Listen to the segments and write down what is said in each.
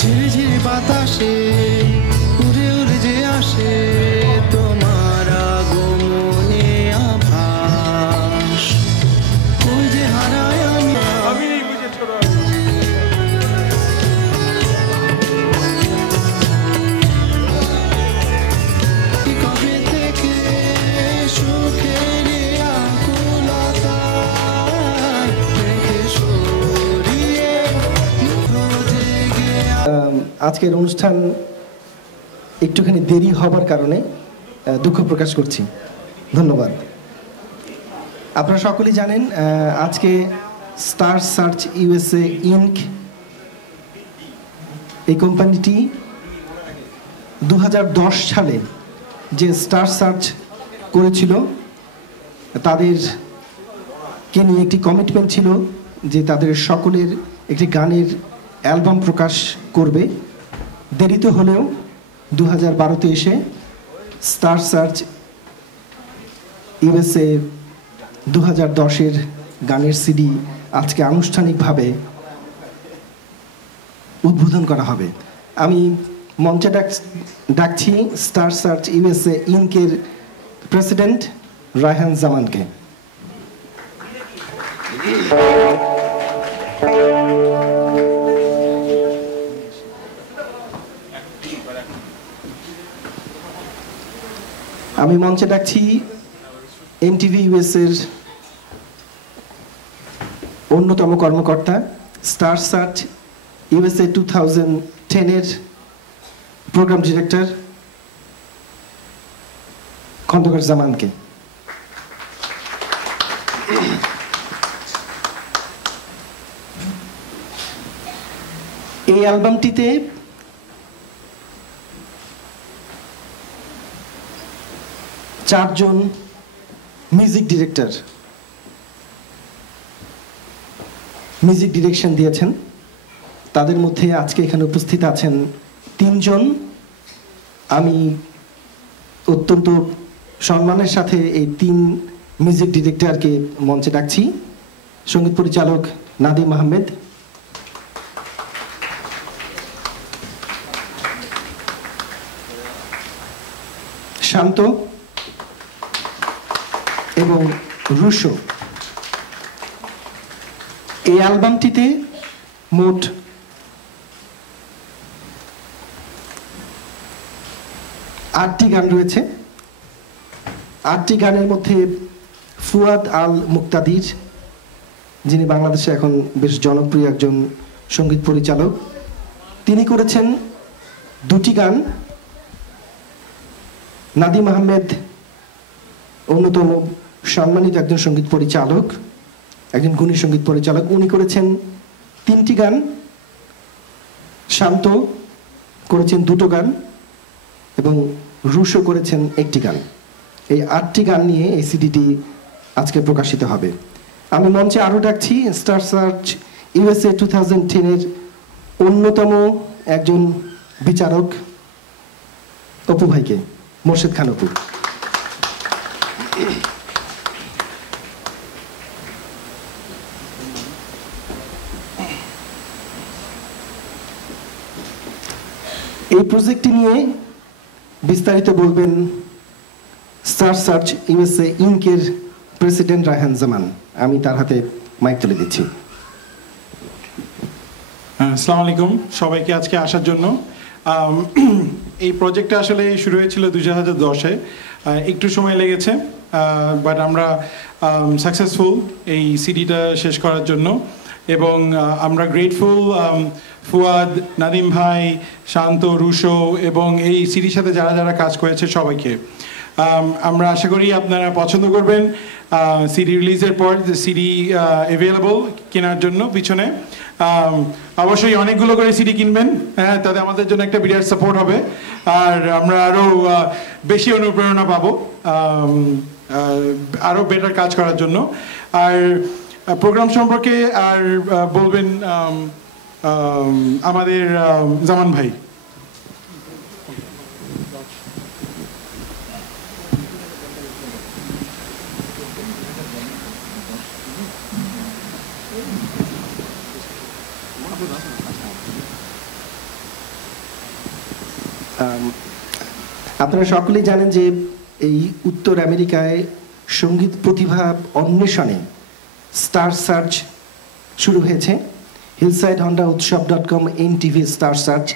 ঝিরঝির বাতাসে উড়ে উড়ে যে আসে তোমার আগমনে আভাস, ওই যে হারায় আমি কবে থেকে সুখের আকুলতা থেকে সরিয়ে জেগে। আজকের অনুষ্ঠান একটুখানি দেরি হবার কারণে দুঃখ প্রকাশ করছি। ধন্যবাদ। আপনারা সকলেই জানেন আজকে স্টার সার্চ ইউএসএ ইনক এই কোম্পানিটি 2010 সালে যে স্টার সার্চ করেছিল তাদেরকে নিয়ে একটি কমিটমেন্ট ছিল যে তাদের সকলের একটি গানের অ্যালবাম প্রকাশ করবে। দেরিতে হলেও 2012-তে এসে স্টার সার্চ ইউএসএ 2010-এর গানের সিডি আজকে আনুষ্ঠানিকভাবে উদ্বোধন করা হবে। আমি মঞ্চে ডাকছি স্টার সার্চ ইউএসএ ইনকের প্রেসিডেন্ট রায়হান জামানকে। আমি মঞ্চে ডাকছি এনটিভি ইউএসএর অন্যতম কর্মকর্তা স্টার সার্চ ইউএসএ 2010-এর প্রোগ্রাম ডিরেক্টর খন্দকার জামানকে। এই অ্যালবামটিতে চারজন মিউজিক ডিরেকশন দিয়েছেন। তাদের মধ্যে আজকে এখানে উপস্থিত আছেন তিনজন। আমি অত্যন্ত সম্মানের সাথে এই তিন মিউজিক ডিরেক্টরকে মঞ্চে ডাকছি। সঙ্গীত পরিচালক নাদিম আহমেদ, শান্ত এবং রুশো। এই অ্যালবামটিতে মোট 8টি গান রয়েছে। 8টি গানের মধ্যে ফুয়াদ আল মুক্তাদির, যিনি বাংলাদেশে এখন বেশ জনপ্রিয় একজন সঙ্গীত পরিচালক, তিনি করেছেন 2টি গান। নাদিম আহমেদ অন্যতম সম্মানিত একজন সঙ্গীত পরিচালক, একজন গুণী সঙ্গীত পরিচালক, উনি করেছেন 3টি গান। শান্ত করেছেন 2টো গান এবং রুশো করেছেন 1টি গান। এই 8টি গান নিয়ে এই সিডিটি আজকে প্রকাশিত হবে। আমি মঞ্চে আরও ডাকছি স্টার সার্চ ইউএসএ 2010-এর অন্যতম একজন বিচারক অপু ভাইকে, মোর্শেদ খান অপু। এই প্রজেক্টটি নিয়ে বিস্তারিত বলবেন স্টার সার্চ ইউএসএ ইনকের প্রেসিডেন্ট রায়হান জামান। আমি তার হাতে মাইক তুলে দিচ্ছি। আসসালামু আলাইকুম সবাইকে আজকে আসার জন্য। এই প্রজেক্টটা আসলে শুরু হয়েছিল 2010-এ, একটু সময় লেগেছে, বাট আমরা সাকসেসফুল এই সিডিটা শেষ করার জন্য। এবং আমরা গ্রেটফুল ফুয়াদ, নাদিম ভাই, শান্ত, রুশো এবং এই সিডির সাথে যারা যারা কাজ করেছে সবাইকে। আমরা আশা করি আপনারা পছন্দ করবেন। সিডি রিলিজের পর সিডি অ্যাভেলেবল কেনার জন্য পিছনে অবশ্যই অনেকগুলো করে সিডি কিনবেন, হ্যাঁ, তাতে আমাদের জন্য একটা বিরাট সাপোর্ট হবে আর আমরা আরও বেশি অনুপ্রেরণা পাবো আরও বেটার কাজ করার জন্য। আর প্রোগ্রাম সম্পর্কে আর বলবেন আমাদের জামান ভাই। আপনারা সকলেই জানেন যে এই উত্তর আমেরিকায় সঙ্গীত প্রতিভা অন্বেষণে স্টার সার্চ শুরু হয়েছে। হিলসাইড হন্ডা উৎসব.com NTV স্টার সার্চ,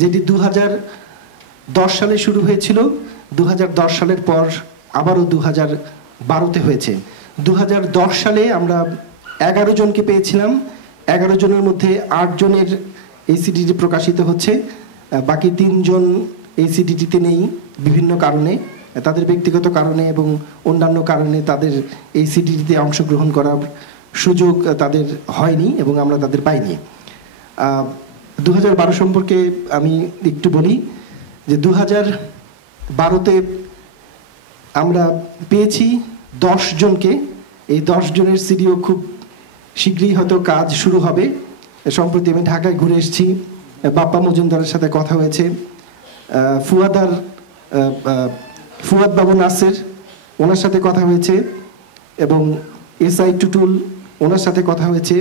যেটি 2010 সালে শুরু হয়েছিল। 2010 সালের পর আবারও 2012তে হয়েছে। 2010 সালে আমরা 11 জনকে পেয়েছিলাম। 11 জনের মধ্যে 8 জনের এই সিডিটি প্রকাশিত হচ্ছে, বাকি 3 জন এই সিডিটিতে নেই বিভিন্ন কারণে, তাদের ব্যক্তিগত কারণে এবং অন্যান্য কারণে তাদের এই সিডিটিতে অংশগ্রহণ করার সুযোগ তাদের হয়নি এবং আমরা তাদের পাইনি। 2012 সম্পর্কে আমি একটু বলি যে 2012তে আমরা পেয়েছি 10 জনকে। এই 10 জনের সিডিও খুব শীঘ্রই হয়তো কাজ শুরু হবে। সম্প্রতি আমি ঢাকায় ঘুরে এসেছি, বাপ্পা মজুমদারের সাথে কথা হয়েছে, ফুয়াদ বাবু নাসের ওনার সাথে কথা হয়েছে এবং SI টুটুল ওনার সাথে কথা হয়েছে।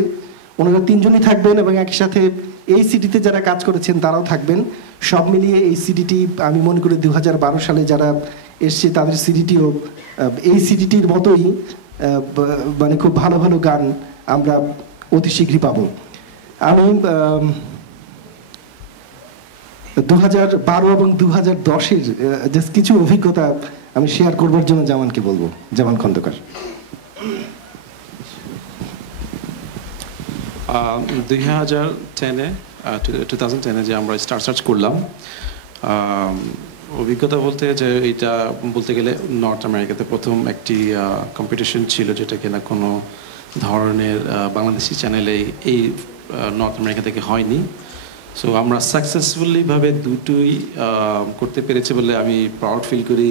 ওনারা 3 জনই থাকবেন এবং একই সাথে এই সিডিতে যারা কাজ করেছেন তারাও থাকবেন। সব মিলিয়ে এই সিডিটি আমি মনে করি 2012 সালে যারা এসছে তাদের সিডিটিও এই সিডিটির মতোই মানে খুব ভালো ভালো গান আমরা অতি শীঘ্রই পাবো। আমি 2012 এবং 2010-এর জাস্ট কিছু অভিজ্ঞতা আমি শেয়ার করবার জন্য জামানকে বলবো। জামান খন্দকার। 2010-এ যে আমরা স্টার সার্চ করলাম, অভিজ্ঞতা বলতে যে এটা বলতে গেলে নর্থ আমেরিকাতে প্রথম একটি কম্পিটিশন ছিল, যেটা কিনা কোনো ধরনের বাংলাদেশি চ্যানেলে এই নর্থ আমেরিকা থেকে হয়নি। সো আমরা সাকসেসফুলিভাবে দুটোই করতে পেরেছি বলে আমি প্রাউড ফিল করি।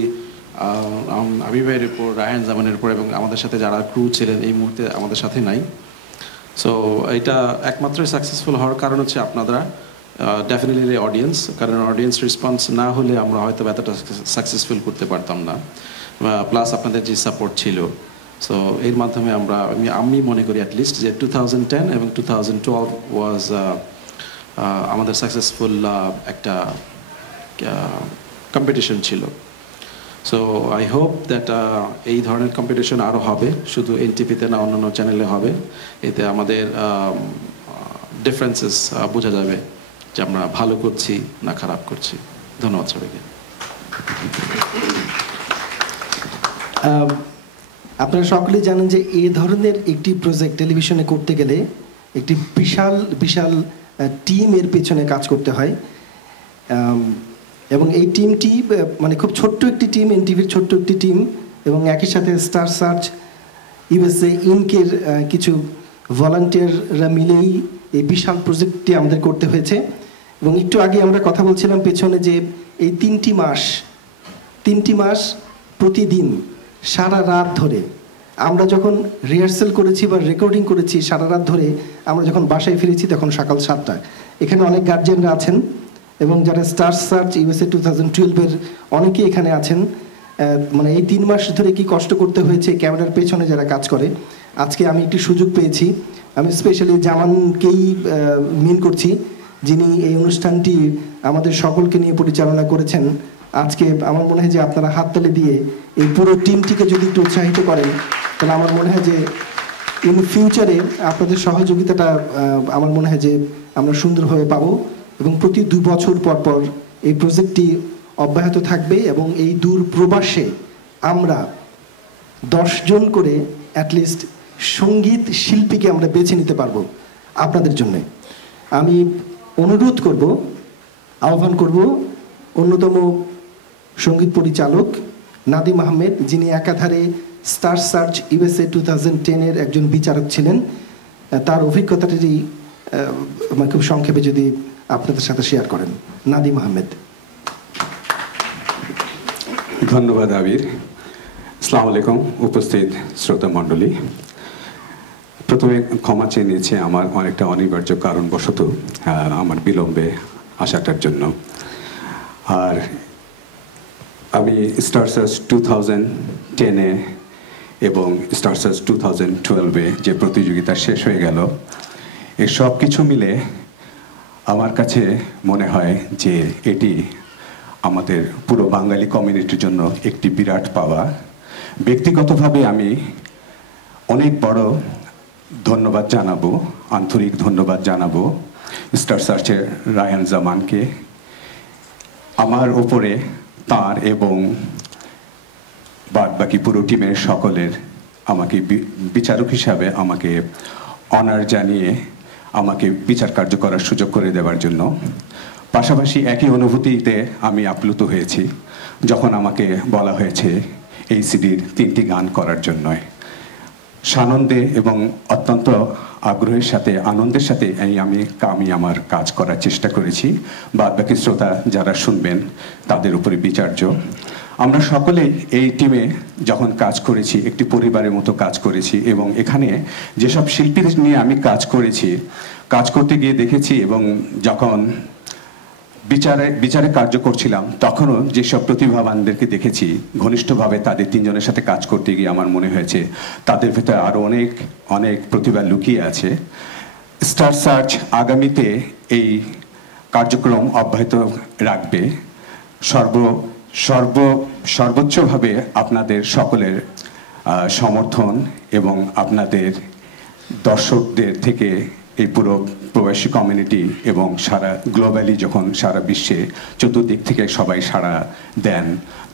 আমি ভাইয়ের উপর, রায়হান জামানের উপর এবং আমাদের সাথে যারা ক্রু ছিলেন এই মুহূর্তে আমাদের সাথে নাই। সো এটা একমাত্রই সাকসেসফুল হওয়ার কারণ হচ্ছে আপনারা, ডেফিনেটলি অডিয়েন্স। কারণ অডিয়েন্স রেসপন্স না হলে আমরা হয়তো এতটা সাকসেসফুল করতে পারতাম না, প্লাস আপনাদের যে সাপোর্ট ছিল। সো এর মাধ্যমে আমি মনে করি অ্যাটলিস্ট যে 2010 এবং 2012 ওয়াজ আমাদের সাকসেসফুল একটা কম্পিটিশন ছিল। সো আই হোপ দ্যাট এই ধরনের কম্পিটিশন আরও হবে, শুধু NTV-তে না অন্যান্য চ্যানেলে হবে। এতে আমাদের ডিফারেন্সেস বোঝা যাবে যে আমরা ভালো করছি না খারাপ করছি। ধন্যবাদ সবাইকে। আপনারা সকলেই জানেন যে এই ধরনের একটি প্রজেক্ট টেলিভিশনে করতে গেলে একটি বিশাল বিশাল টিমের পেছনে কাজ করতে হয় এবং এই টিমটি মানে খুব ছোট্ট একটি টিম, NTV-র ছোট্ট একটি টিম এবং একই সাথে স্টার সার্চ USA ইনকের কিছু ভলান্টিয়াররা মিলেই এই বিশাল প্রজেক্টটি আমাদের করতে হয়েছে। এবং একটু আগে আমরা কথা বলছিলাম পেছনে যে এই 3টি মাস প্রতিদিন সারা রাত ধরে আমরা যখন রিহার্সেল করেছি বা রেকর্ডিং করেছি, সারা রাত ধরে আমরা যখন বাসায় ফিরেছি তখন সকাল 7টায়। এখানে অনেক গার্জিয়ানরা আছেন এবং যারা স্টার সার্চ USA 2012-এর অনেকেই এখানে আছেন। মানে এই 3 মাস ধরে কি কষ্ট করতে হয়েছে ক্যামেরার পেছনে যারা কাজ করে। আজকে আমি একটি সুযোগ পেয়েছি, আমি স্পেশালি জামানকেই মিন করছি, যিনি এই অনুষ্ঠানটি আমাদের সকলকে নিয়ে পরিচালনা করেছেন। আজকে আমার মনে হয় যে আপনারা হাততালি দিয়ে এই পুরো টিমটিকে যদি একটু উৎসাহিত করেন তাহলে আমার মনে হয় যে ইন ফিউচারে আপনাদের সহযোগিতাটা আমার মনে হয় যে আমরা সুন্দরভাবে পাবো এবং প্রতি 2 বছর পর পর এই প্রজেক্টটি অব্যাহত থাকবে এবং এই দূর প্রবাসে আমরা 10 জন করে অ্যাটলিস্ট সঙ্গীত শিল্পীকে আমরা বেছে নিতে পারবো আপনাদের জন্য। আমি অনুরোধ করব, আহ্বান করব অন্যতম সঙ্গীত পরিচালক নাদিম আহমেদ, যিনি একাধারে স্টার সার্চ USA 2010-এর একজন বিচারক ছিলেন, তার অভিজ্ঞতাটি খুব সংক্ষেপে যদি আপনাদের সাথে শেয়ার করেন। নাদিম আহমেদ। ধন্যবাদ আবির। আসসালামু আলাইকুম উপস্থিত শ্রোতা মণ্ডলী। প্রথমে ক্ষমা চেয়ে নিয়েছি আমার অনেকটা অনিবার্য কারণবশত আমার বিলম্বে আসাটার জন্য। আর আমি স্টার সার্চ 2010-এ এবং স্টার সার্চ 2012-এ যে প্রতিযোগিতা শেষ হয়ে গেল, এই সব কিছু মিলে আমার কাছে মনে হয় যে এটি আমাদের পুরো বাঙালি কমিউনিটির জন্য একটি বিরাট পাওয়া। ব্যক্তিগতভাবে আমি অনেক বড় ধন্যবাদ জানাবো, আন্তরিক ধন্যবাদ জানাবো স্টার সার্চের রায়হান জামানকে। আমার উপরে তার এবং বাদবাকি পুরো টিমের সকলের আমাকে বিচারক হিসাবে আমাকে অনার জানিয়ে আমাকে বিচার কার্য করার সুযোগ করে দেওয়ার জন্য। পাশাপাশি একই অনুভূতিতে আমি আপ্লুত হয়েছি যখন আমাকে বলা হয়েছে এই সিডির 3টি গান করার জন্য। সানন্দে এবং অত্যন্ত আগ্রহের সাথে আনন্দের সাথে আমি আমার কাজ করার চেষ্টা করেছি। বাদবাকি শ্রোতা যারা শুনবেন তাদের উপরে বিচার্য। আমরা সকলেই এই টিমে যখন কাজ করেছি একটি পরিবারের মতো কাজ করেছি, এবং এখানে যেসব শিল্পীদের নিয়ে আমি কাজ করেছি, কাজ করতে গিয়ে দেখেছি এবং যখন বিচারে কার্য করছিলাম তখনও যেসব প্রতিভাবানদেরকে দেখেছি ঘনিষ্ঠভাবে, তাদের 3 জনের সাথে কাজ করতে গিয়ে আমার মনে হয়েছে তাদের ভেতরে আরও অনেক অনেক প্রতিভা লুকিয়ে আছে। স্টার সার্চ আগামীতে এই কার্যক্রম অব্যাহত রাখবে। সর্বোচ্চভাবে আপনাদের সকলের সমর্থন এবং আপনাদের দর্শকদের থেকে এই পুরো প্রবাসী কমিউনিটি এবং সারা গ্লোবালি যখন সারা বিশ্বে চতুর্দিক থেকে সবাই সাড়া দেন,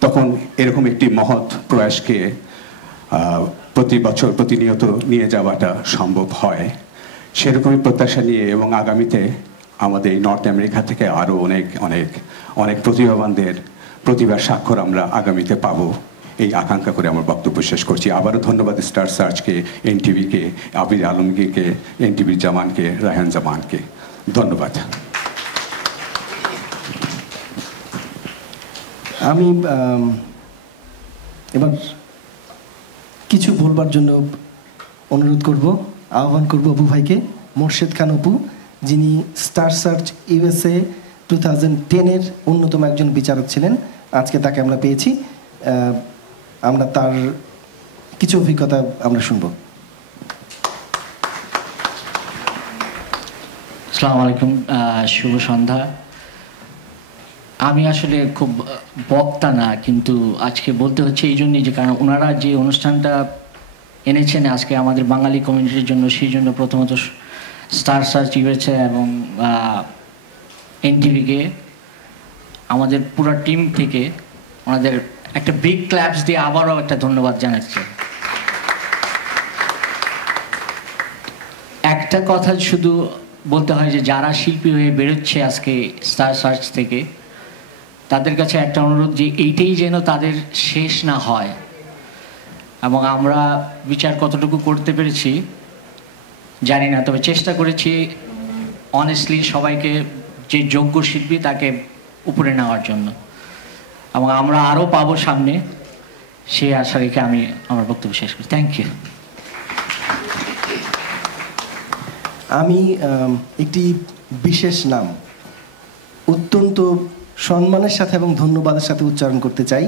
তখন এরকম একটি মহৎ প্রয়াসকে প্রতি বছর প্রতিনিয়ত নিয়ে যাওয়াটা সম্ভব হয়। সেরকমই প্রত্যাশা নিয়ে এবং আগামীতে আমাদের এই নর্থ আমেরিকা থেকে আরও অনেক অনেক অনেক প্রতিভাবানদের প্রতিভার স্বাক্ষর আমরা আগামীতে পাবো, এই আকাঙ্ক্ষা করে আমার বক্তব্য শেষ করছি। আবারও ধন্যবাদ স্টার সার্চকে, এনটিভিকে, আবির আলমগীরকে, এনটিভির জামানকে, রায়হান জামানকে। ধন্যবাদ। আমি এবার কিছু বলবার জন্য অনুরোধ করব, আহ্বান করব অপু ভাইকে, মোর্শেদ খান অপু, যিনি স্টার সার্চ ইউএসএ 2010-এর অন্যতম একজন বিচারক ছিলেন। আজকে তাকে আমরা পেয়েছি, আমরা তার কিছু অভিজ্ঞতা আমরা শুনব। আসসালামু আলাইকুম, শুভ সন্ধ্যা। আমি আসলে খুব বক্তা না, কিন্তু আজকে বলতে হচ্ছে এই জন্যই যে কারণ ওনারা যে অনুষ্ঠানটা এনেছেন আজকে আমাদের বাঙালি কমিউনিটির জন্য, সেই জন্য প্রথমত স্টার সার্চ ইউএসএ এবং এনটিভিকে আমাদের পুরো টিম থেকে ওনাদের একটা বিগ ক্ল্যাপস দিয়ে আবারও একটা ধন্যবাদ জানাচ্ছি। একটা কথা শুধু বলতে হয় যে যারা শিল্পী হয়ে বেরোচ্ছে আজকে স্টার সার্চ থেকে, তাদের কাছে একটা অনুরোধ যে এইটাই যেন তাদের শেষ না হয়। এবং আমরা বিচার কতটুকু করতে পেরেছি জানি না, তবে চেষ্টা করেছি অনেস্টলি সবাইকে, যে যোগ্য শিল্পী তাকে উপরে নেওয়ার জন্য, এবং আমরা আরও পাবো সামনে, সেই আশা রেখে আমি আমার বক্তব্য শেষ করি। Thank you. আমি একটি বিশেষ নাম অত্যন্ত সম্মানের সাথে এবং ধন্যবাদের সাথে উচ্চারণ করতে চাই।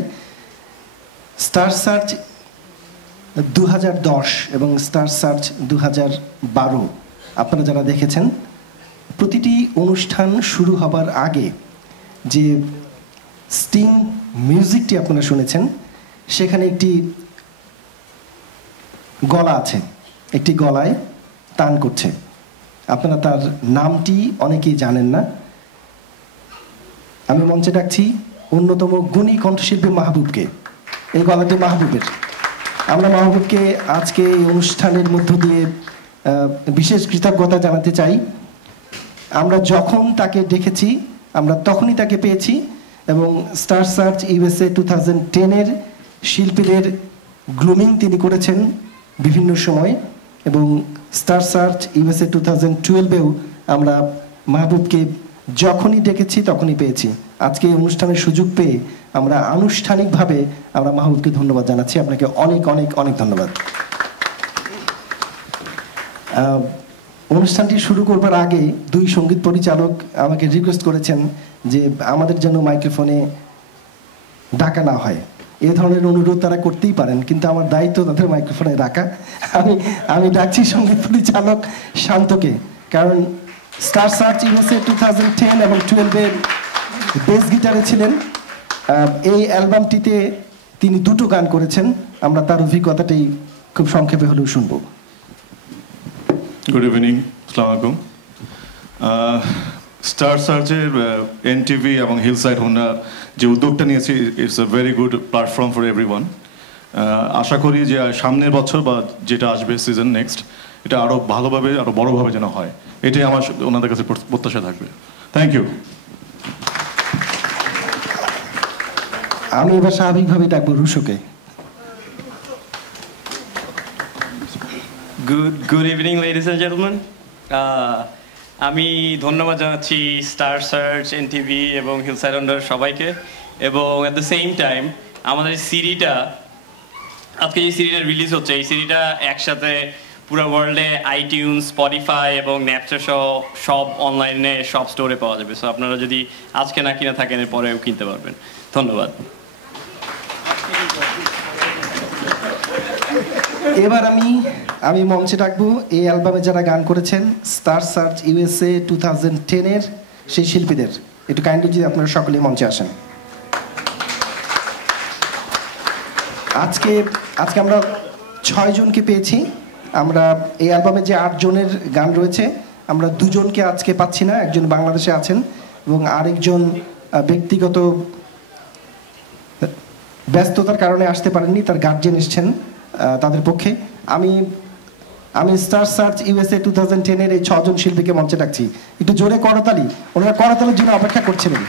স্টার সার্চ 2010 এবং স্টার সার্চ 2012 আপনারা যারা দেখেছেন, প্রতিটি অনুষ্ঠান শুরু হবার আগে যে স্টিং মিউজিকটি আপনারা শুনেছেন, সেখানে একটি গলা আছে, একটি গলায় টান করছে। আপনারা তার নামটি অনেকেই জানেন না। আমি মঞ্চে ডাকছি অন্যতম গুণী কণ্ঠশিল্পী মাহবুবকে। এই গলাটি মাহবুবের। আমরা মাহবুবকে আজকে এই অনুষ্ঠানের মধ্য দিয়ে বিশেষ কৃতজ্ঞতা জানাতে চাই। আমরা যখন তাকে ডেকেছি আমরা তখনই তাকে পেয়েছি, এবং স্টার সার্চ ইউএসএ 2010-এর শিল্পীদের গ্রুমিং তিনি করেছেন বিভিন্ন সময়, এবং স্টার সার্চ ইউএসএ 2012-এও আমরা মাহবুবকে যখনই ডেকেছি তখনই পেয়েছি। আজকে এই অনুষ্ঠানের সুযোগ পেয়ে আমরা আনুষ্ঠানিকভাবে আমরা মাহবুবকে ধন্যবাদ জানাচ্ছি। আপনাকে অনেক অনেক অনেক ধন্যবাদ। অনুষ্ঠানটি শুরু করবার আগে দুই সঙ্গীত পরিচালক আমাকে রিকোয়েস্ট করেছেন যে আমাদের যেন মাইক্রোফোনে ডাকা না হয়। এ ধরনের অনুরোধ তারা করতেই পারেন, কিন্তু আমার দায়িত্ব তাদের মাইক্রোফোনে রাখা। আমি ডাকছি সঙ্গীত পরিচালক শান্তকে, কারণ স্টার সার্চ ইউএসএ 2010 এবং 12-এর বেস গিটারে ছিলেন এই অ্যালবামটিতে তিনি দুটো গান করেছেন, আমরা তার অভিজ্ঞতাটাই খুব সংক্ষেপে হলেও শুনবো। গুড ইভিনিং, আসসালামু আলাইকুম। স্টার সার্চের এনটিভি এবং হিলসাইড হোন্ডা যে উদ্যোগটা নিয়েছি, it's a very good platform for everyone. আশা করি যে সামনের বছর বা যেটা আসবে সিজন নেক্সট, এটা আরও ভালোভাবে আরও বড়োভাবে যেন হয়, এটাই আমার ওনাদের কাছে প্রত্যাশা থাকবে। Thank you. আমি এবার স্বাভাবিকভাবে ডাকবো রুশোকে। Good evening ladies and gentleman. আমি ধন্যবাদ জানাচ্ছি স্টার সার্চ, এনটিভি এবং হিলসাইড হোন্ডার সবাইকে, এবং অ্যাট দ্য সেম টাইম আমাদের সিডিটা, আজকে এই সিডিটা রিলিজ হচ্ছে, এই সিডিটা একসাথে পুরো ওয়ার্ল্ডে আইটিউনস, স্পটিফাই এবং ন্যাপচার সহ সব অনলাইনে সব স্টোরে পাওয়া যাবে। সো আপনারা যদি আজকে না কিনে থাকেন এর পরেও কিনতে পারবেন। ধন্যবাদ। এবার আমি মঞ্চে ডাকবো এই অ্যালবামে যারা গান করেছেন স্টার সার্চ ইউএসএ 2010-এর সেই শিল্পীদের। একটু কাইন্ডলি যদি আপনারা সকলেই মঞ্চে আসেন। আজকে আমরা 6 জনকে পেয়েছি। আমরা এই অ্যালবামে যে 8 জনের গান রয়েছে, আমরা 2 জনকে আজকে পাচ্ছি না, একজন বাংলাদেশে আছেন এবং আরেকজন ব্যক্তিগত ব্যস্ততার কারণে আসতে পারেননি, তার গার্জিয়ান এসছেন তাদের পক্ষে। আমি স্টার সার্চ ইউএসএ 2010-এর এই 6 জন শিল্পীকে মঞ্চে ডাকছি। একটু জোরে করতালি, ওনারা করতালির জন্য অপেক্ষা করছিলেন।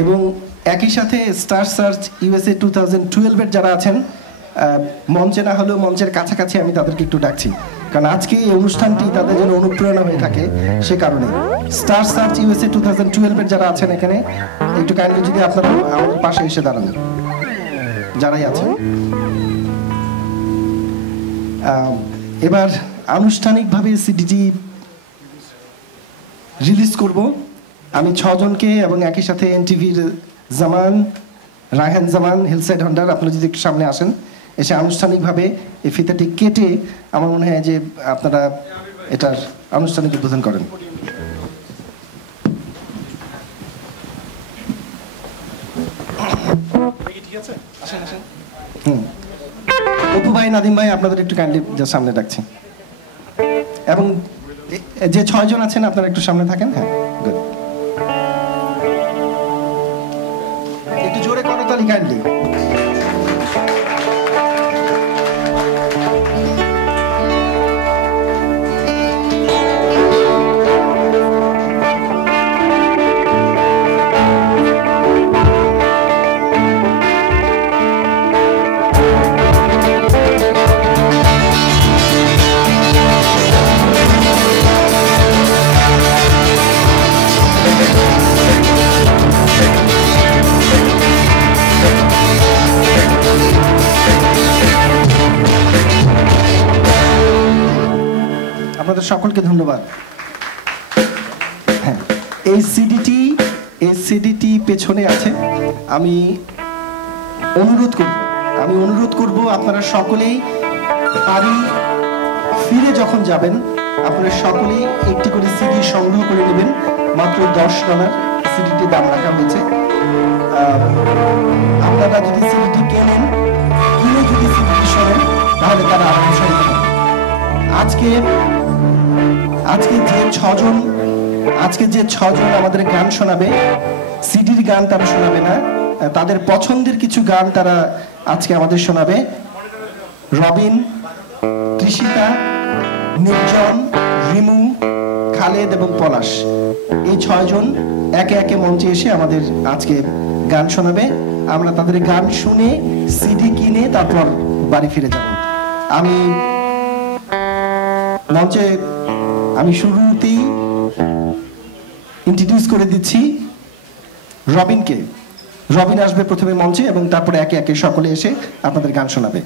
এবং একই সাথে স্টার সার্চ ইউএসএ 2012-এর যারা আছেন, মঞ্চে না হলেও মঞ্চের কাছাকাছি আমি তাদেরকে একটু ডাকছি, কারণ আজকে এই অনুষ্ঠানটি তাদের জন্য অনুপ্রেরণা হয়ে থাকে। সে কারণে স্টার সার্চ ইউএসএ 2012-এর যারা আছেন এখানে, একটু কাইন্ডলি যদি আপনারা আমাদের পাশে এসে দাঁড়ান, যারাই আছেন। এবার আনুষ্ঠানিকভাবে সিডিটি রিলিজ করব। আমি 6 জনকে এবং একই সাথে এনটিভির জামান, রায়হান জামান, হিলসাইড হোন্ডার, আপনারা যদি একটু সামনে আসেন, এসে আনুষ্ঠানিকভাবে এই ফিতাটি কেটে আমার মনে হয় যে আপনারা এটার আনুষ্ঠানিক উদ্বোধন করেন। অপু ভাই, নাদিম ভাই, আপনাদের একটু কাইন্ডলি সামনে ডাকছি। এবং যে 6 জন আছেন আপনারা একটু সামনে থাকেন। হ্যাঁ, গুড। একটু জোরে করতালি কাইন্ডলি। আপনাদের সকলকে ধন্যবাদ। হ্যাঁ, এই সিডিটি পেছনে আছে। আমি অনুরোধ করব আপনারা সকলেই বাড়ি ফিরে যখন যাবেন, আপনারা সকলেই একটি করে সিডি সংগ্রহ করে নেবেন। মাত্র $10 সিডিটির দাম রাখা হয়েছে। আপনারা যদি সিডিটি কিনে যদি সিডিটি শোনেন, তাহলে তারা আরো উৎসাহিত হবে। আজকে যে 6 জন আমাদের গান শোনাবে, সিডির গান তারা শোনাবে না, তাদের পছন্দের কিছু গান তারা আজকে আমাদের শোনাবে। রবিন, তৃষিতা, নির্জন, রিমু, খালেদ এবং পলাশ, এই 6 জন একে একে মঞ্চে এসে আমাদের আজকে গান শোনাবে। আমরা তাদের গান শুনে সিডি কিনে তারপর বাড়ি ফিরে যাব। আমি শুরুতেই ইন্ট্রোডিউস করে দিচ্ছি রবিনকে। রবিন আসবে প্রথমে মঞ্চে এবং তারপরে একে একে সকলে এসে আপনাদের গান শোনাবে।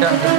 Don't